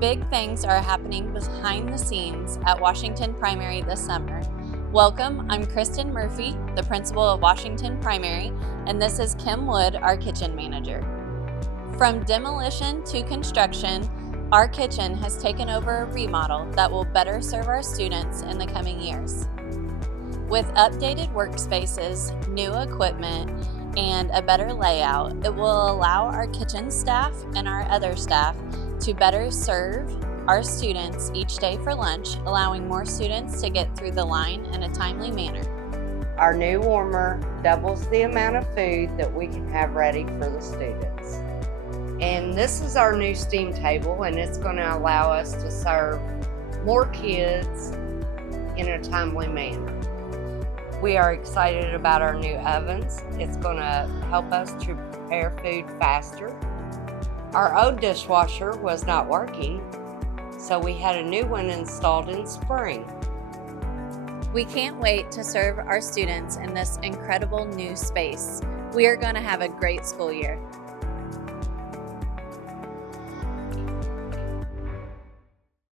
Big things are happening behind the scenes at Washington Primary this summer. Welcome, I'm Kristen Murphy, the principal of Washington Primary, and this is Kim Wood, our kitchen manager. From demolition to construction, our kitchen has taken over a remodel that will better serve our students in the coming years. With updated workspaces, new equipment, and a better layout, it will allow our kitchen staff and our other staff to better serve our students each day for lunch, allowing more students to get through the line in a timely manner. Our new warmer doubles the amount of food that we can have ready for the students. And this is our new steam table, and it's going to allow us to serve more kids in a timely manner. We are excited about our new ovens. It's going to help us to prepare food faster. Our old dishwasher was not working, so we had a new one installed in spring. We can't wait to serve our students in this incredible new space. We are going to have a great school year.